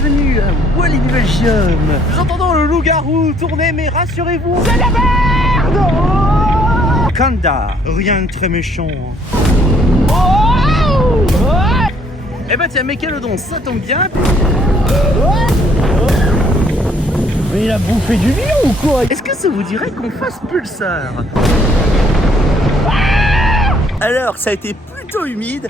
bienvenue à Walibi Belgium. Nous entendons le loup-garou tourner, mais rassurez-vous, c'est la merde. Oh Kanda, rien de très méchant. Oh eh ben tiens, Mécalodon, ça tombe bien. Mais il a bouffé du lion ou quoi? Est-ce que ça vous dirait qu'on fasse Pulsar? Alors, ça a été plutôt humide.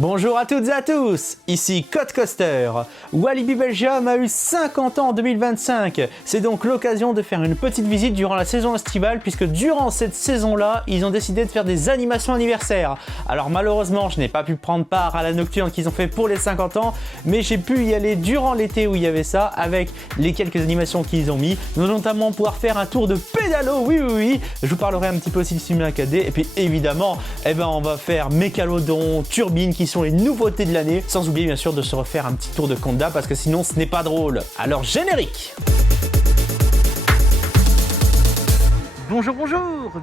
Bonjour à toutes et à tous, ici Code Coaster. Walibi Belgium a eu 50 ans en 2025. C'est donc l'occasion de faire une petite visite durant la saison estivale puisque durant cette saison-là, ils ont décidé de faire des animations anniversaires. Alors malheureusement, je n'ai pas pu prendre part à la nocturne qu'ils ont fait pour les 50 ans, mais j'ai pu y aller durant l'été où il y avait ça avec les quelques animations qu'ils ont mis, notamment pouvoir faire un tour de pédalo, oui. Je vous parlerai un petit peu aussi du Simulac 4D et puis évidemment, on va faire Mécalodon, Turbine qui sont les nouveautés de l'année, sans oublier bien sûr de se refaire un petit tour de Conda parce que sinon ce n'est pas drôle. Alors générique. Bonjour,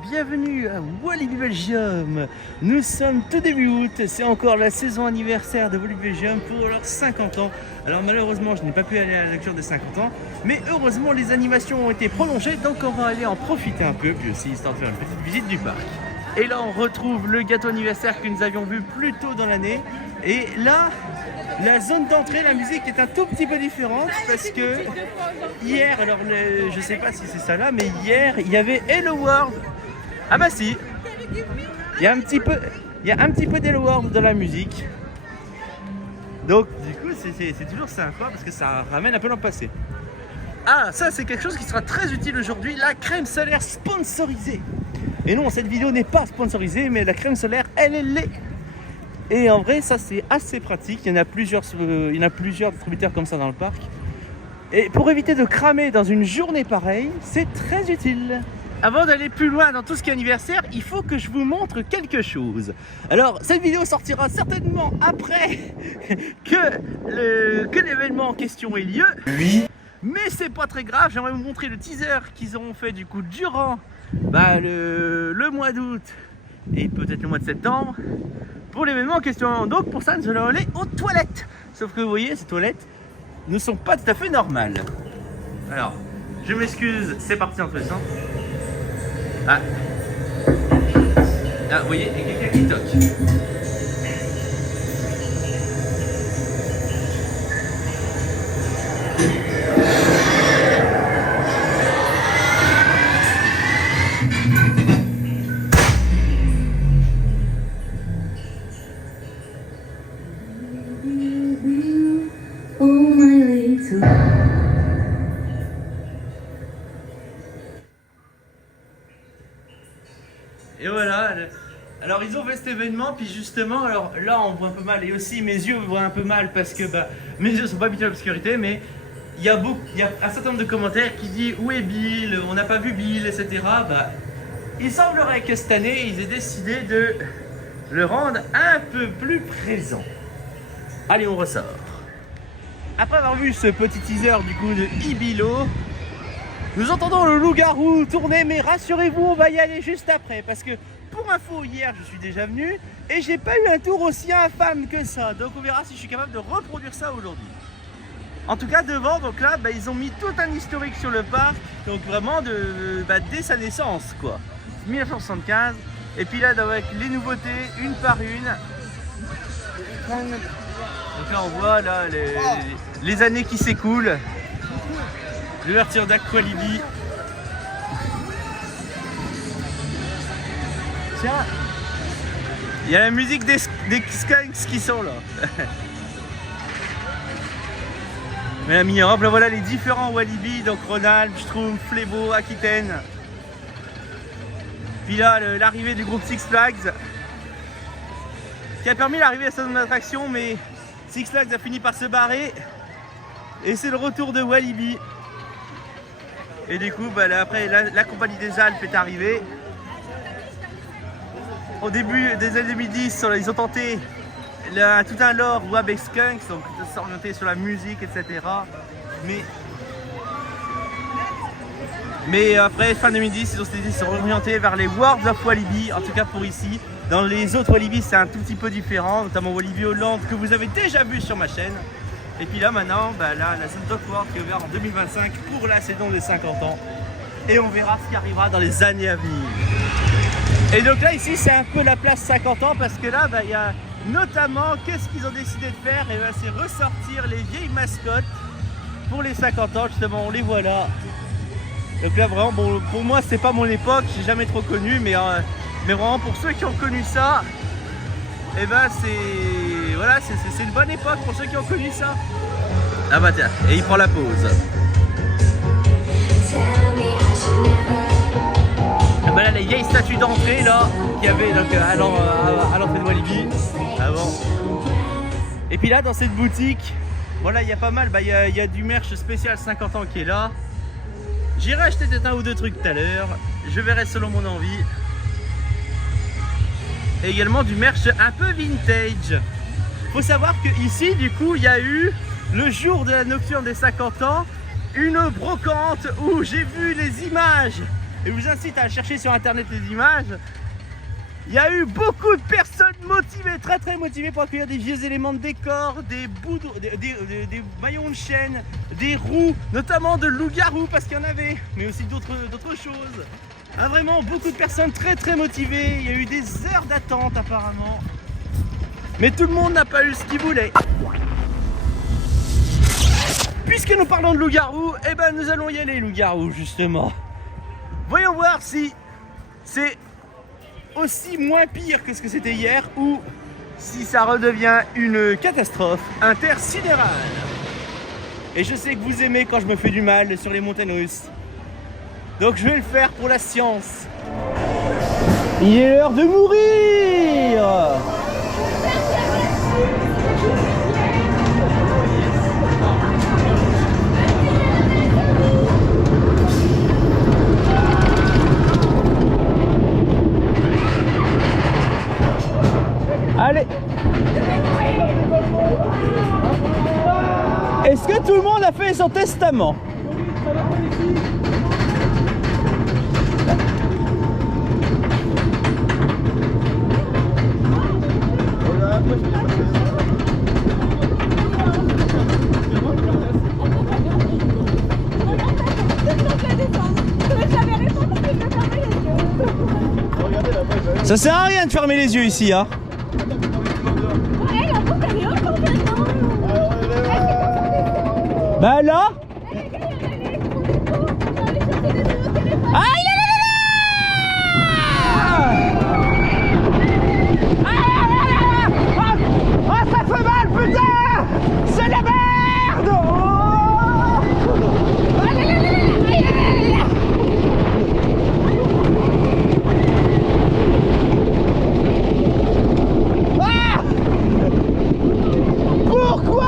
bienvenue à Walibi Belgium. Nous sommes tout début août, c'est encore la saison anniversaire de Walibi Belgium pour leurs 50 ans. Alors malheureusement je n'ai pas pu aller à la lecture des 50 ans, mais heureusement les animations ont été prolongées, donc on va aller en profiter un peu, puis aussi histoire de faire une petite visite du parc. Et là on retrouve le gâteau anniversaire que nous avions vu plus tôt dans l'année. Et là, la zone d'entrée, la musique est un tout petit peu différente parce que hier, alors je sais pas si c'est ça là, mais hier il y avait Hello World. Ah bah si, il y a un petit peu d'Hello World dans la musique. Donc du coup c'est toujours sympa parce que ça ramène un peu l'an passé. Ah ça c'est quelque chose qui sera très utile aujourd'hui, la crème solaire sponsorisée. Et non, cette vidéo n'est pas sponsorisée, mais la crème solaire, elle l'est. Et en vrai, ça c'est assez pratique. Il y en a plusieurs distributeurs comme ça dans le parc. Et pour éviter de cramer dans une journée pareille, c'est très utile. Avant d'aller plus loin dans tout ce qui est anniversaire, il faut que je vous montre quelque chose. Alors, cette vidéo sortira certainement après que l'événement en question ait lieu. Oui. Mais c'est pas très grave, j'aimerais vous montrer le teaser qu'ils auront fait du coup durant le mois d'août et peut-être le mois de septembre pour l'événement en question. Donc pour ça nous allons aller aux toilettes. Sauf que vous voyez, ces toilettes ne sont pas tout à fait normales. Alors, je m'excuse, c'est parti entre les sens. Ah, vous voyez, il y a quelqu'un qui toque. Et voilà, alors ils ont fait cet événement, puis justement, alors là on voit un peu mal, et aussi mes yeux voient un peu mal parce que mes yeux sont pas habitués à l'obscurité, mais il y a un certain nombre de commentaires qui disent où est Bill, on n'a pas vu Bill, etc. Il semblerait que cette année ils aient décidé de le rendre un peu plus présent. Allez, on ressort. Après avoir vu ce petit teaser du coup de Ibilo, nous entendons le loup-garou tourner, mais rassurez-vous, on va y aller juste après. Parce que, pour info, hier, je suis déjà venu et j'ai pas eu un tour aussi infâme que ça. Donc on verra si je suis capable de reproduire ça aujourd'hui. En tout cas, devant, donc là, ils ont mis tout un historique sur le parc. Donc vraiment, dès sa naissance, quoi. 1975. Et puis là, avec les nouveautés, une par une. Donc là, on voit là, les années qui s'écoulent. L'ouverture d'Aqualibi. Tiens, il y a la musique des Skunks qui sont là. Mais la mini-Europe, là voilà les différents Walibi, donc Ronald, Schtroumpf, Flébo, Aquitaine. Puis là, l'arrivée du groupe Six Flags, qui a permis l'arrivée à cette zone d'attraction, mais Six Flags a fini par se barrer. Et c'est le retour de Walibi. Et du coup, après, la compagnie des Alpes est arrivée. Au début des années 2010, ils ont tenté tout un lore Wab et Skunks, donc s'orienter sur la musique, etc. Mais après, fin 2010, ils ont décidé de s'orienter vers les Worlds of Walibi, en tout cas pour ici. Dans les autres Walibi, c'est un tout petit peu différent, notamment Walibi Hollande que vous avez déjà vu sur ma chaîne. Et puis là maintenant, là, la zone Dockward qui est ouverte en 2025 pour la saison des 50 ans. Et on verra ce qui arrivera dans les années à venir. Et donc là ici c'est un peu la place 50 ans parce que là il y a notamment, qu'est-ce qu'ils ont décidé de faire? Et c'est ressortir les vieilles mascottes pour les 50 ans, justement on les voit là. Donc là vraiment, bon, pour moi c'est pas mon époque, j'ai jamais trop connu, mais vraiment pour ceux qui ont connu ça, et c'est voilà, c'est une bonne époque pour ceux qui ont connu ça. Ah bah tiens, et il prend la pause. Ah bah là les vieilles statues d'entrée là qu'il y avait donc, à l'entrée de Walibi avant. Et puis là dans cette boutique, voilà, il y a pas mal, il y a du merch spécial 50 ans qui est là. J'irai acheter peut-être un ou deux trucs tout à l'heure, je verrai selon mon envie. Et également du merch un peu vintage. Faut savoir que ici du coup il y a eu le jour de la nocturne des 50 ans une brocante où j'ai vu les images, et je vous incite à chercher sur internet les images. Il y a eu beaucoup de personnes motivées, très motivées pour accueillir des vieux éléments de décor, des maillons de chaîne, des roues, notamment de loup-garou parce qu'il y en avait, mais aussi d'autres choses. Ah, vraiment beaucoup de personnes très motivées, il y a eu des heures d'attente apparemment. Mais tout le monde n'a pas eu ce qu'il voulait. Puisque nous parlons de loup-garou, nous allons y aller loup-garou justement. Voyons voir si c'est aussi moins pire que ce que c'était hier ou si ça redevient une catastrophe intersidérale. Et je sais que vous aimez quand je me fais du mal sur les montagnes russes. Donc je vais le faire pour la science. Il est l'heure de mourir. Allez. Est-ce que tout le monde a fait son testament? Ça sert à rien de fermer les yeux ici, hein. Bah là. Aïe là là là. Oh, ça fait mal, putain. C'est la merde. Pourquoi?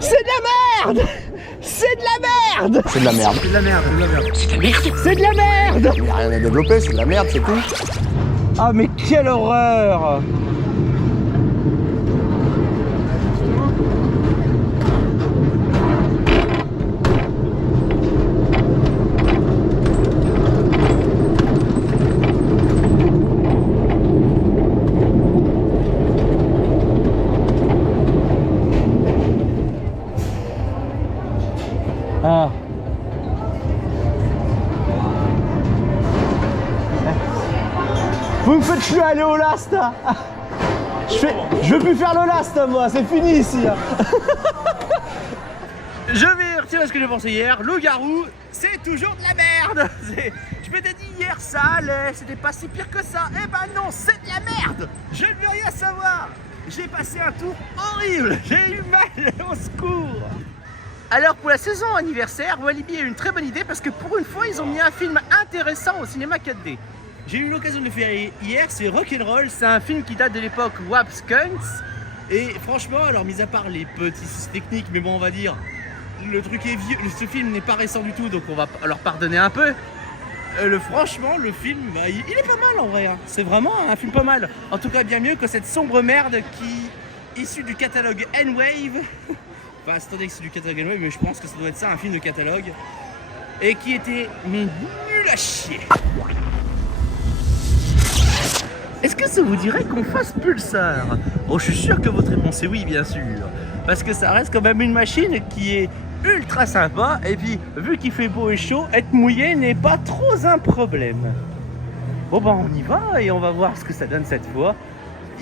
C'est de la merde. C'est de la merde. C'est de la merde, c'est de la merde. C'est de la merde. C'est de la merde. Il n'y a rien à développer, c'est de la merde, c'est tout. Ah mais quelle horreur. Ah. Vous me faites plus aller au last, hein. Je veux plus faire le last moi, c'est fini ici, hein. Je vais retirer ce que j'ai pensé hier, loup-garou, c'est toujours de la merde. Je m'étais dit hier ça allait, c'était pas si pire que ça. Eh ben non, c'est de la merde. Je ne veux rien savoir. J'ai passé un tour horrible, j'ai eu mal, au secours. Alors pour la saison anniversaire, Walibi a eu une très bonne idée parce que pour une fois ils ont mis un film intéressant au cinéma 4D. J'ai eu l'occasion de le faire hier, c'est Rock'n'Roll, c'est un film qui date de l'époque Wap Skunks. Et franchement, alors mis à part les petits soucis techniques, mais bon on va dire, le truc est vieux, ce film n'est pas récent du tout donc on va leur pardonner un peu. Franchement le film, bah, il est pas mal en vrai, hein. C'est vraiment un film pas mal. En tout cas bien mieux que cette sombre merde qui issue du catalogue N-Wave. Enfin, c'est-à-dire que c'est du catalogue N-Wave, mais je pense que ça doit être ça, un film de catalogue. Et qui était mais nul à chier. Est-ce que ça vous dirait qu'on fasse Pulsar? Oh, je suis sûr que votre réponse est oui, bien sûr. Parce que ça reste quand même une machine qui est ultra sympa. Et puis, vu qu'il fait beau et chaud, être mouillé n'est pas trop un problème. Bon, bah, on y va et on va voir ce que ça donne cette fois.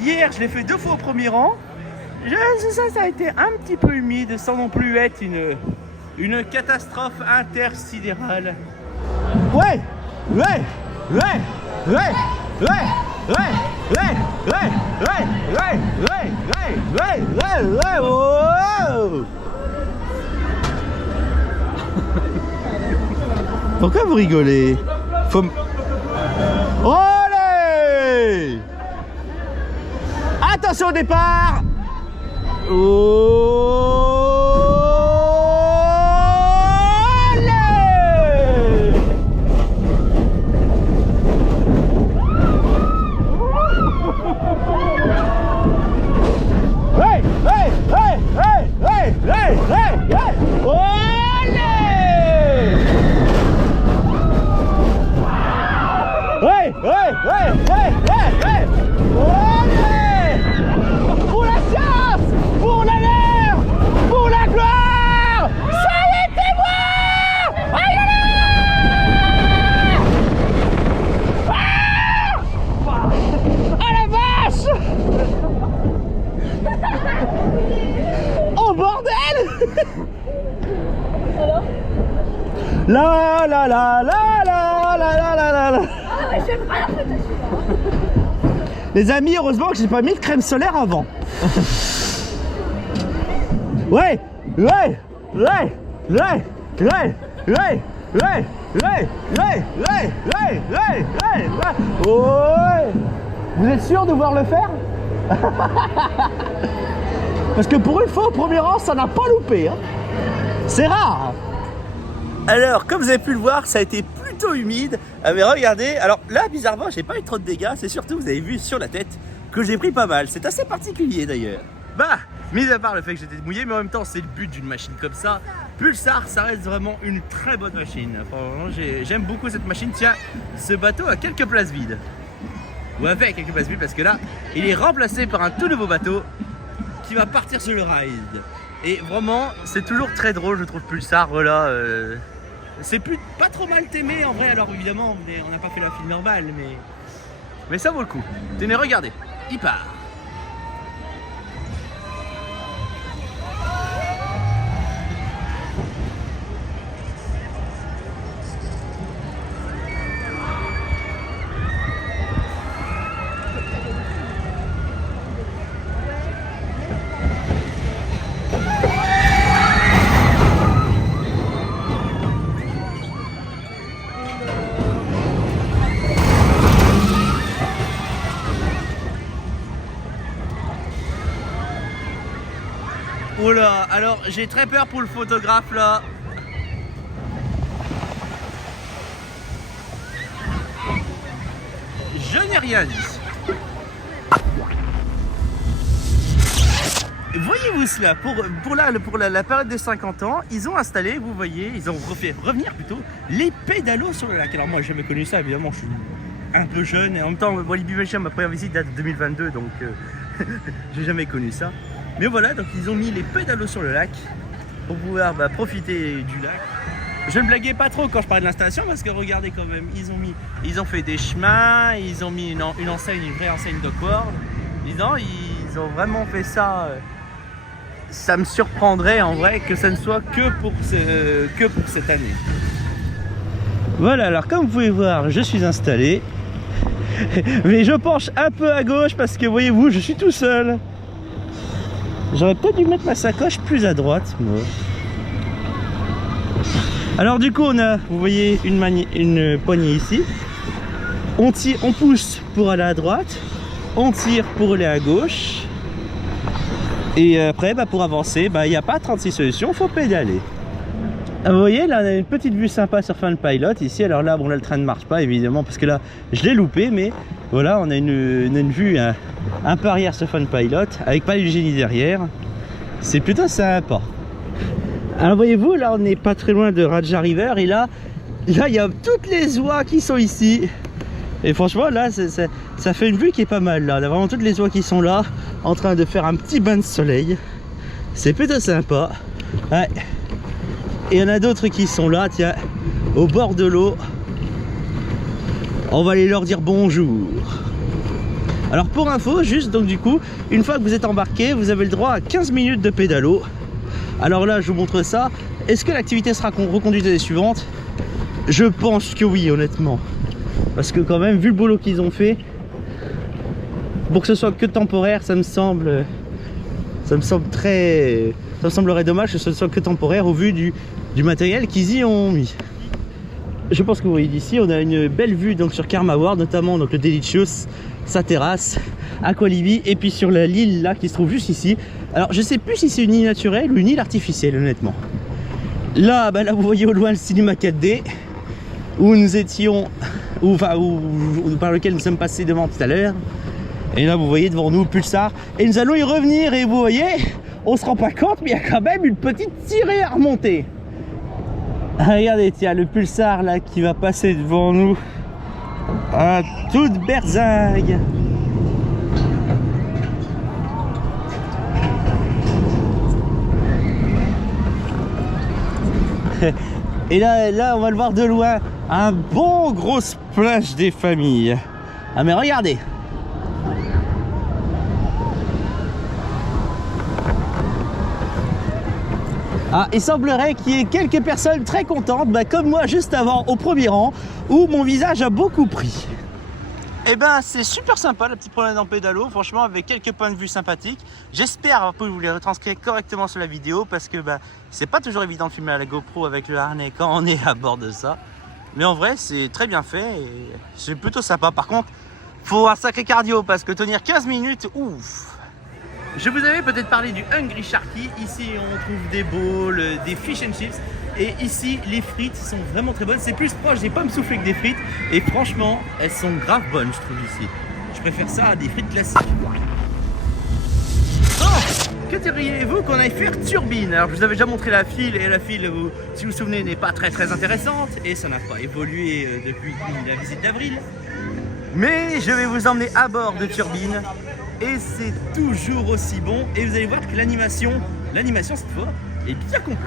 Hier, je l'ai fait 2 fois au premier rang. Ça a été un petit peu humide, sans non plus être une catastrophe intersidérale. Ouais, ouais, ouais, ouais, ouais, ouais, ouais, ouais, ouais, ouais, ouais, ouais, ouais, wow. Pourquoi vous rigolez? Faut... Allez! Attention au départ! Pour la science, pour l'honneur, pour la gloire, soyez témoins. Aïe, la vache. Oh bordel. La la la la la la la la la. Les amis, heureusement que j'ai pas mis de crème solaire avant. Ouais, ouais, ouais, ouais, ouais, ouais, ouais, ouais, ouais, ouais, ouais, ouais, ouais. Ouais. Vous êtes sûr de vouloir le faire? Parce que pour une fois au premier rang, ça n'a pas loupé, hein. C'est rare. Alors, comme vous avez pu le voir, ça a été plutôt humide. Mais regardez, alors là, bizarrement, j'ai pas eu trop de dégâts. C'est surtout, vous avez vu sur la tête, que j'ai pris pas mal. C'est assez particulier d'ailleurs. Bah, mis à part le fait que j'étais mouillé, mais en même temps, c'est le but d'une machine comme ça. Pulsar, ça reste vraiment une très bonne machine. Franchement, j'aime beaucoup cette machine. Tiens, ce bateau a quelques places vides. Ou avec quelques places vides, parce que là, il est remplacé par un tout nouveau bateau qui va partir sur le ride. Et vraiment, c'est toujours très drôle, je trouve, Pulsar. Voilà. C'est pas trop mal t'aimer en vrai. Alors évidemment, on n'a pas fait la file normale, mais ça vaut le coup. Tenez, regardez, il part. Oh là, alors j'ai très peur pour le photographe là. Je n'ai rien dit. Voyez-vous cela, pour la période des 50 ans, ils ont installé, vous voyez, ils ont refait revenir plutôt les pédalos sur le lac. Alors moi j'ai jamais connu ça, évidemment, je suis un peu jeune et en même temps, Walibi Belgium, ma première visite date de 2022, donc j'ai jamais connu ça. Mais voilà, donc ils ont mis les pédalos sur le lac pour pouvoir profiter du lac. Je ne blaguais pas trop quand je parlais de l'installation parce que regardez quand même, ils ont fait des chemins, ils ont mis une enseigne, une vraie enseigne d'Awkward. Ils ont vraiment fait ça. Ça me surprendrait en vrai que ça ne soit que pour cette année. Voilà, alors comme vous pouvez voir, je suis installé. Mais je penche un peu à gauche parce que voyez-vous, je suis tout seul. J'aurais peut-être dû mettre ma sacoche plus à droite, moi. Alors du coup, on a, vous voyez, une poignée ici. On tire, on pousse pour aller à droite. On tire pour aller à gauche. Et après, bah, pour avancer, il n'y a pas 36 solutions, il faut pédaler. Vous voyez, là on a une petite vue sympa sur Funpilot ici. Alors là, bon, là le train ne marche pas évidemment parce que là je l'ai loupé, mais voilà, on a une vue un peu arrière sur Funpilot avec pas du génie derrière. C'est plutôt sympa. Alors voyez-vous, là on n'est pas très loin de Raja River et là il y a toutes les oies qui sont ici. Et franchement, là ça fait une vue qui est pas mal. Là on a vraiment toutes les oies qui sont là en train de faire un petit bain de soleil. C'est plutôt sympa. Ouais. Et il y en a d'autres qui sont là, tiens, au bord de l'eau. On va aller leur dire bonjour. Alors pour info, juste donc du coup, une fois que vous êtes embarqué, vous avez le droit à 15 minutes de pédalo. Alors là, je vous montre ça. Est-ce que l'activité sera reconduite l'année suivante? Je pense que oui, honnêtement. Parce que quand même, vu le boulot qu'ils ont fait, pour que ce soit que temporaire, ça me semblerait dommage que ce soit que temporaire au vu du matériel qu'ils y ont mis. Je pense que vous voyez d'ici, on a une belle vue donc sur Karmawar, notamment donc le Delicious, sa terrasse, Aqualibi, et puis sur l'île là qui se trouve juste ici. Alors je sais plus si c'est une île naturelle ou une île artificielle, honnêtement. Là, là vous voyez au loin le cinéma 4D où nous étions, par lequel nous sommes passés devant tout à l'heure. Et là vous voyez devant nous Pulsar, et nous allons y revenir, et vous voyez, on se rend pas compte, mais il y a quand même une petite tirée à remonter. Regardez, tiens, le Pulsar là qui va passer devant nous à toute berzingue. Et là on va le voir de loin, un bon gros splash des familles. Ah mais regardez. Ah, il semblerait qu'il y ait quelques personnes très contentes, comme moi juste avant au premier rang, où mon visage a beaucoup pris. Et c'est super sympa la petite promenade en pédalo, franchement avec quelques points de vue sympathiques. J'espère avoir pu vous les retranscrire correctement sur la vidéo parce que c'est pas toujours évident de filmer à la GoPro avec le harnais quand on est à bord de ça. Mais en vrai c'est très bien fait et c'est plutôt sympa. Par contre, faut un sacré cardio parce que tenir 15 minutes, ouf. Je vous avais peut-être parlé du Hungry Sharky. Ici on trouve des bowls, des fish and chips. Et ici les frites sont vraiment très bonnes. C'est plus proche des pommes soufflées que des frites. Et franchement elles sont grave bonnes je trouve ici. Je préfère ça à des frites classiques. Oh, que diriez-vous qu'on aille faire Turbine? Alors je vous avais déjà montré la file. Et la file, si vous vous souvenez, n'est pas très intéressante. Et ça n'a pas évolué depuis la visite d'avril. Mais je vais vous emmener à bord de Turbine. Et c'est toujours aussi bon. Et vous allez voir que l'animation cette fois est bien complète.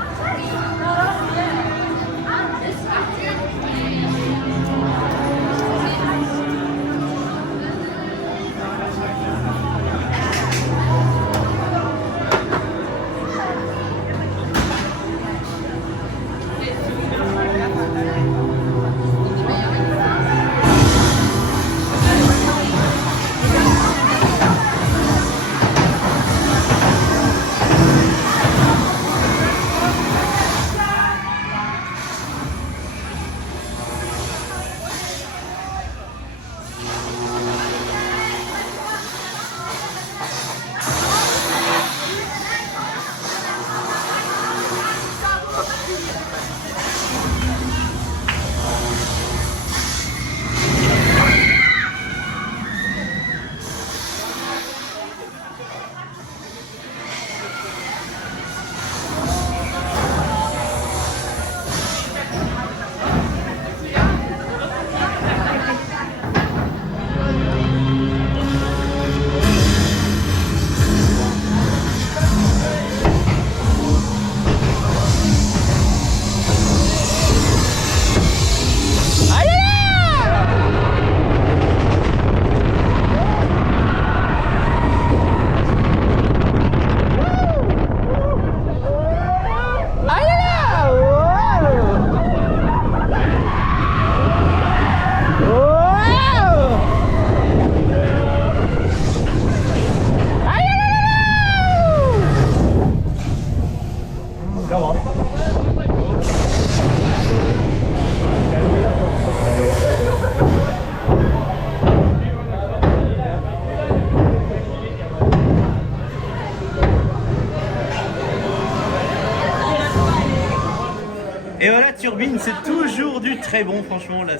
Turbine, c'est toujours du très bon, franchement. Là,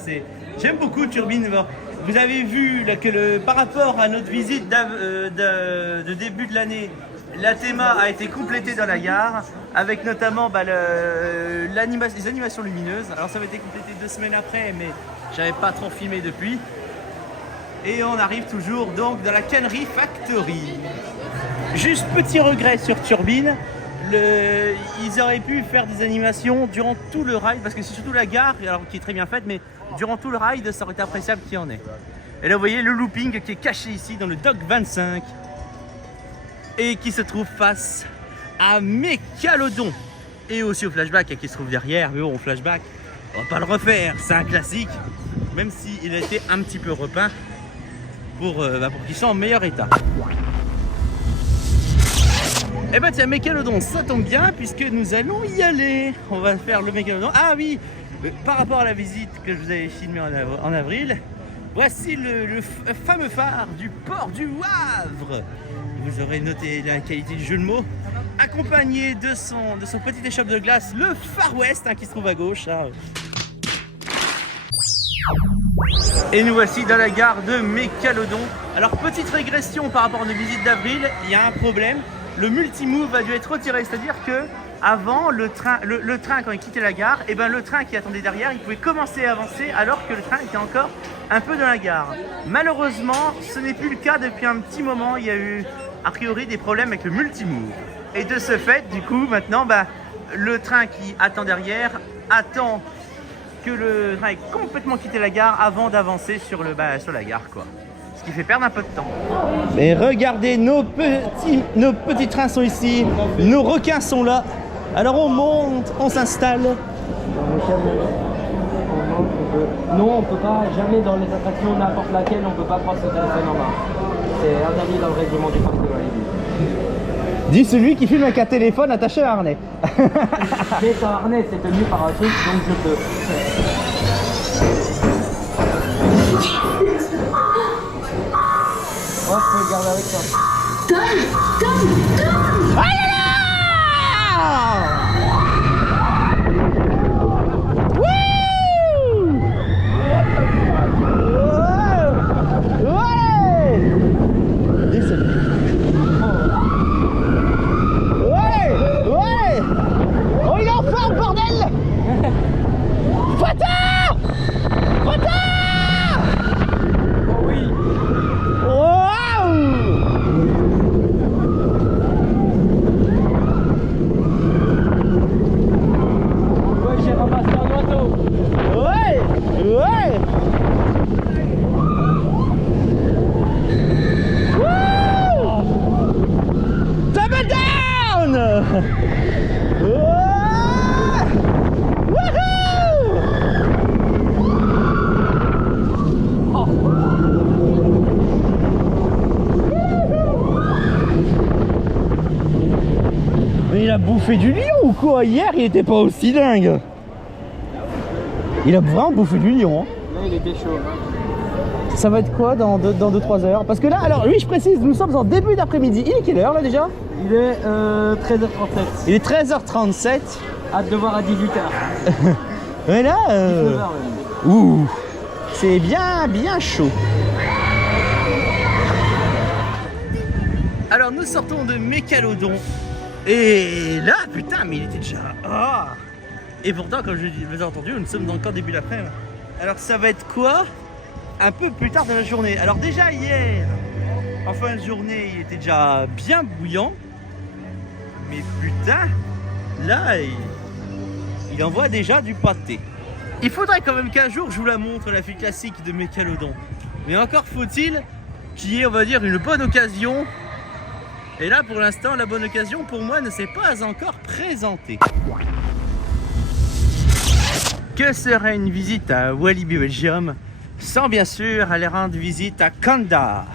j'aime beaucoup Turbine. Vous avez vu là, que par rapport à notre visite de début de l'année, la théma a été complétée dans la gare, avec notamment les animations lumineuses. Alors ça avait été complété 2 semaines après, mais j'avais pas trop filmé depuis. Et on arrive toujours donc dans la Cannery Factory. Juste petit regret sur Turbine, ils auraient pu faire des animations durant tout le ride, parce que c'est surtout la gare, alors, qui est très bien faite, mais durant tout le ride, ça aurait été appréciable qu'il y en ait. Et là, vous voyez le looping qui est caché ici dans le Dock 25 et qui se trouve face à Mécalodon et aussi au flashback qui se trouve derrière. Mais bon, au flashback, on va pas le refaire, c'est un classique, même s'il a été un petit peu repeint pour qu'il soit en meilleur état. Et bah tiens, Mécalodon, ça tombe bien puisque nous allons y aller. On va faire le Mécalodon. Ah oui, par rapport à la visite que je vous avais filmée en avril, voici le fameux phare du port du Wavre. Vous aurez noté la qualité du jeu de mots, accompagné de son petit échoppe de glace, le Far West, qui se trouve à gauche. Et nous voici dans la gare de Mécalodon. Alors, petite régression par rapport à nos visites d'avril, il y a un problème. Le multimove a dû être retiré, c'est-à-dire que avant le train quand il quittait la gare, et le train qui attendait derrière, il pouvait commencer à avancer alors que le train était encore un peu dans la gare. Malheureusement, ce n'est plus le cas depuis un petit moment. Il y a eu a priori des problèmes avec le multimove. Et de ce fait, du coup, maintenant, le train qui attend derrière attend que le train ait complètement quitté la gare avant d'avancer sur la gare, quoi. Ce qui fait perdre un peu de temps. Mais regardez, nos petits trains sont ici, nos requins sont là. Alors on monte, on s'installe. Non, on peut pas, jamais dans les attractions, n'importe laquelle, on peut pas prendre son téléphone en main. C'est interdit dans le règlement du parc de Walibi. Dis celui qui filme avec un téléphone attaché à un harnais. C'est un harnais, c'est tenu par un truc, donc je peux. Oh, je peux le garder avec toi. Oh là là! Wouh! Ouais! Descends. Ouais! Ouais! Oh, il est en forme, bordel! Photo! Photo! Oh oui! Ouais, j'ai ramassé un oiseau! Ouais! Ouais! Wouh! Double down! Ouais! Wouhou! Oh! Mais il a bouffé du lion ou quoi? Hier il était pas aussi dingue. Il a vraiment bouffé du lion. Hein. Là, il était chaud. Ça va être quoi dans 2-3 heures? Parce que là, alors oui, je précise, nous sommes en début d'après-midi. Il est quelle heure là déjà? Il est 13h37. Il est 13h37. Hâte de voir à 18h. Mais là, 19h même. ouh, c'est bien chaud. Alors nous sortons de Mécalodon. Et là, putain, mais il était déjà... Ah. Et pourtant, comme je vous ai entendu, nous sommes encore début d'après-midi. Alors ça va être quoi? Un peu plus tard dans la journée. Alors déjà hier, en fin de journée, il était déjà bien bouillant. Mais putain, là, il envoie déjà du pâté. Il faudrait quand même qu'un jour je vous la montre, la fille classique de Mécalodon. Mais encore faut-il qu'il y ait, on va dire, une bonne occasion. Et là, pour l'instant, la bonne occasion, pour moi, ne s'est pas encore présentée. Que serait une visite à Walibi Belgium sans bien sûr aller rendre visite à Kandar.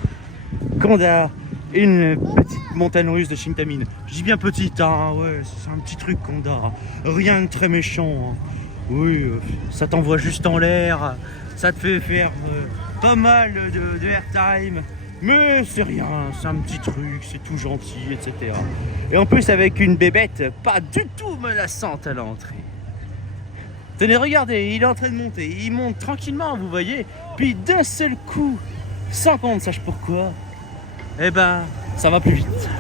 Kandar, une petite montagne russe de Shintamine. Je dis bien petite, hein, ouais, c'est un petit truc Kandar. Rien de très méchant. Hein. Oui, ça t'envoie juste en l'air, ça te fait faire pas mal de airtime. Mais c'est rien, c'est un petit truc, c'est tout gentil, etc. Et en plus avec une bébête pas du tout menaçante à l'entrée. Tenez, regardez, il est en train de monter. Il monte tranquillement, vous voyez. Puis d'un seul coup, sans qu'on ne sache pourquoi, eh ben, ça va plus vite.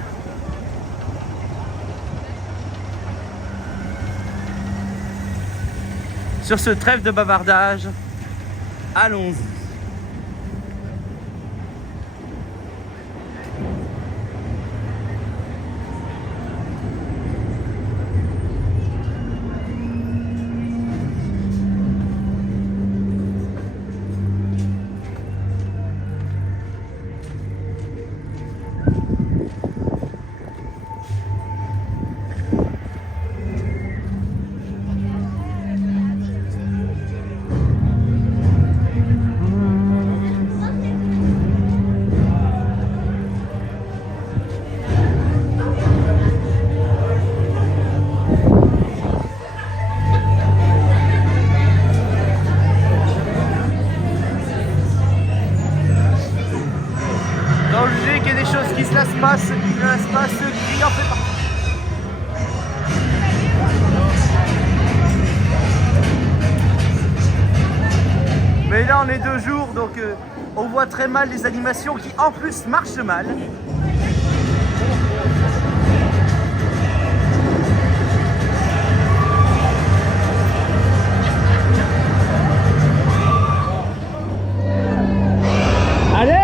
Sur ce trêve de bavardage, allons-y. Dans le jeu qu'il y a des choses qui se lassent pas, ceux qui ne lassent pas, ceux qui en fait partie. Mais là on est 2 jours donc on voit très mal les animations qui en plus marchent mal. Allez!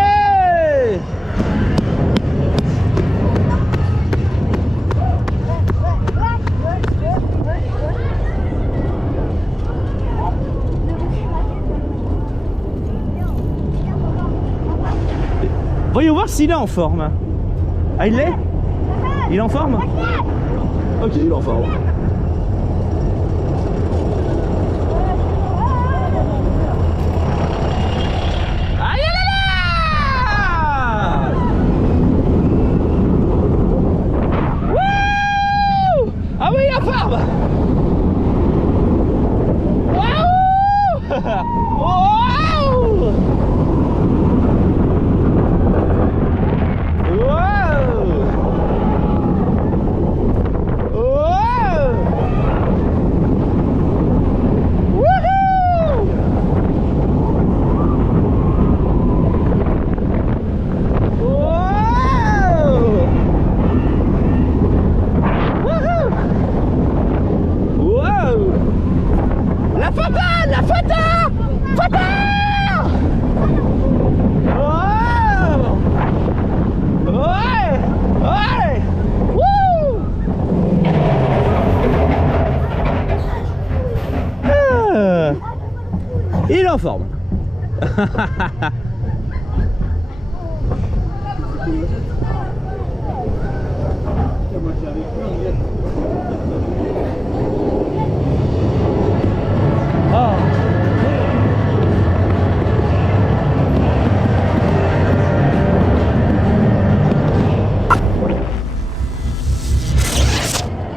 Voyons voir s'il est en forme. Ah, il l'est? Il est en forme? Ok, il est en forme. Aïe là là! Wouh! Ah oui, il est en forme! Waouh! Waouh! Il est en forme.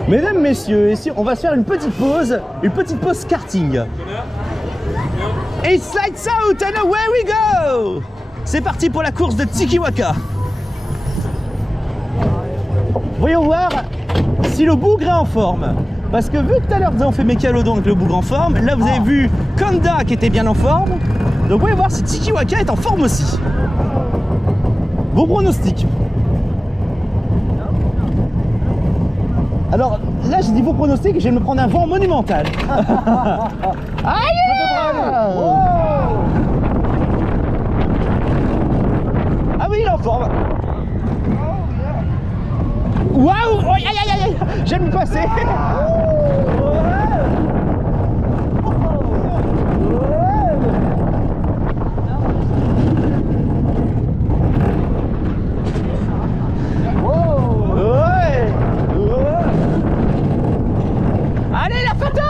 Mesdames, messieurs, ici on va se faire une petite pause karting. It's lights out and away we go! C'est parti pour la course de Tiki-Waka. Voyons voir si le bougre est en forme. Parce que vu que tout à l'heure nous avons fait Mécalodon avec le bougre en forme, là vous avez vu Kanda qui était bien en forme. Donc voyons voir si Tiki-Waka est en forme aussi. Vos pronostics. Alors là j'ai dit vos pronostics et je vais me prendre un vent monumental. Aïe! Ah oui, il est en forme. Waouh! Aïe aïe aïe aïe! J'aime me passer. Allez la photo!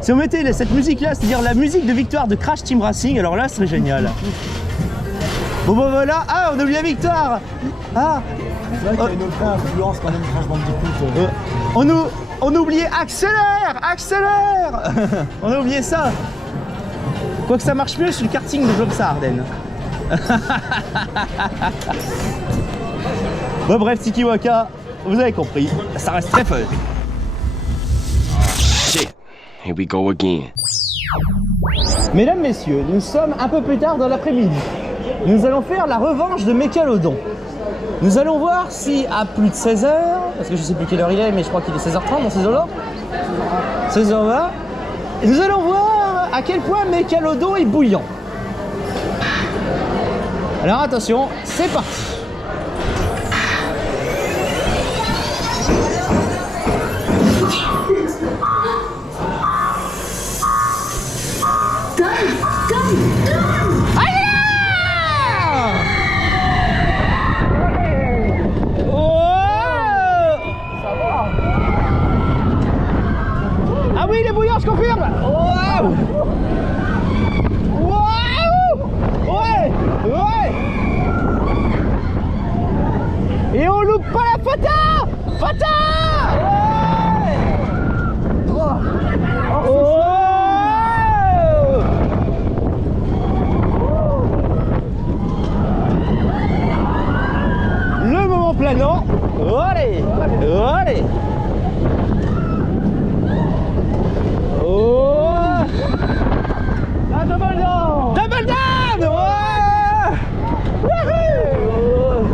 Si on mettait cette musique là, c'est-à-dire la musique de victoire de Crash Team Racing, alors là ce serait génial. Bon ben voilà, ah on a oublié la victoire. Ah, C'est vrai qu'il y a une vraie influence quand même Crash Bandicoot. On a oublié accélère. On a oublié ça. Quoique ça marche mieux sur le karting de Jobsa Ardennes. Bon bref, Tiki Waka, vous avez compris, ça reste très fun. Shit, here we go again. Mesdames, messieurs, nous sommes un peu plus tard dans l'après-midi. Nous allons faire la revanche de Mécalodon. Nous allons voir si à plus de 16h, parce que je sais plus quelle heure il est, mais je crois qu'il est 16h30 dans ces eaux-là. 16h20. Et nous allons voir à quel point Mécalodon est bouillant. Alors attention, c'est parti. Ah oui, il est bouillant, je confirme. Waouh. Ouais. Et on loupe pas la fata. Le moment planant. Allez. La double down. Wouhou.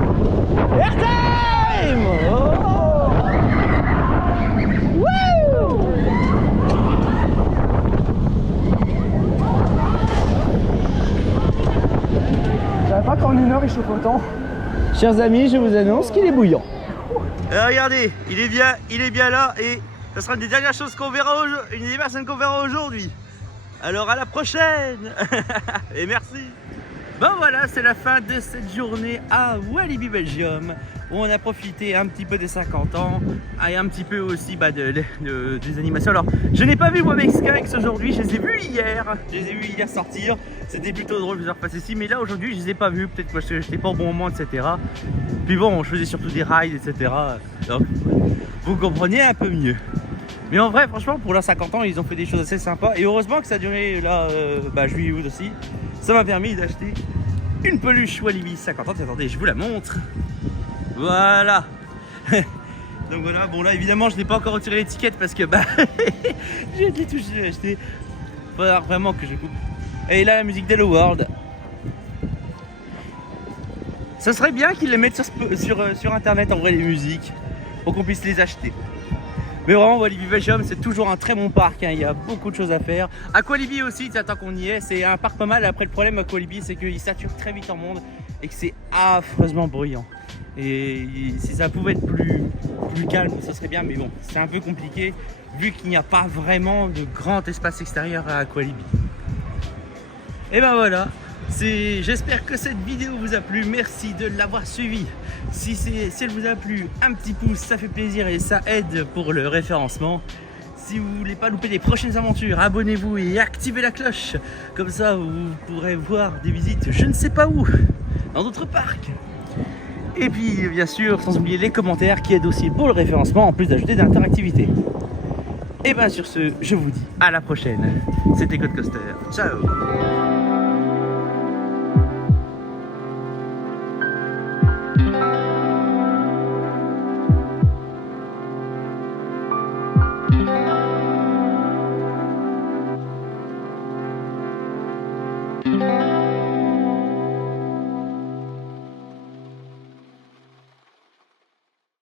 Airtime. Wouh. Je savais pas qu'en 1 heure il chauffe autant. Chers amis, je vous annonce qu'il est bouillant. Regardez, il est bien là et ce sera une des dernières choses qu'on verra aujourd'hui, une des personnes qu'on verra aujourd'hui. Alors à la prochaine. Et merci. Bon voilà, c'est la fin de cette journée à Walibi Belgium où on a profité un petit peu des 50 ans et un petit peu aussi des animations. Alors je n'ai pas vu moi-même Skanks aujourd'hui, je les ai vus hier sortir. C'était plutôt drôle de les repasser ici, mais là aujourd'hui je les ai pas vus, peut-être parce que j'étais pas au bon moment, etc. Puis bon, je faisais surtout des rides, etc. Donc vous comprenez un peu mieux. Mais en vrai, franchement, pour leurs 50 ans, ils ont fait des choses assez sympas. Et heureusement que ça a duré là, juillet-août aussi. Ça m'a permis d'acheter une peluche Walibi 50 ans. Attendez, je vous la montre. Voilà. Donc voilà, bon là, évidemment, je n'ai pas encore retiré l'étiquette parce que j'ai les touches que j'ai acheté. Il faudra vraiment que je coupe. Et là, la musique d'Hello World. Ça serait bien qu'ils les mettent sur internet en vrai, les musiques, pour qu'on puisse les acheter. Mais vraiment, Walibi Belgium, c'est toujours un très bon parc, hein. Il y a beaucoup de choses à faire. Aqualibi aussi, tant qu'on y est, c'est un parc pas mal. Après, le problème à Aqualibi, c'est qu'il sature très vite en monde et que c'est affreusement bruyant. Et si ça pouvait être plus calme, ce serait bien, mais bon, c'est un peu compliqué vu qu'il n'y a pas vraiment de grand espace extérieur à Aqualibi. Et ben voilà, j'espère que cette vidéo vous a plu, merci de l'avoir suivi. Si elle vous a plu, un petit pouce, ça fait plaisir et ça aide pour le référencement. Si vous voulez pas louper les prochaines aventures, abonnez-vous et activez la cloche. Comme ça, vous pourrez voir des visites je ne sais pas où, dans d'autres parcs. Et puis, bien sûr, sans oublier les commentaires qui aident aussi pour le référencement, en plus d'ajouter de l'interactivité. Et bien sur ce, je vous dis à la prochaine. C'était Code Coaster. Ciao. Thank you.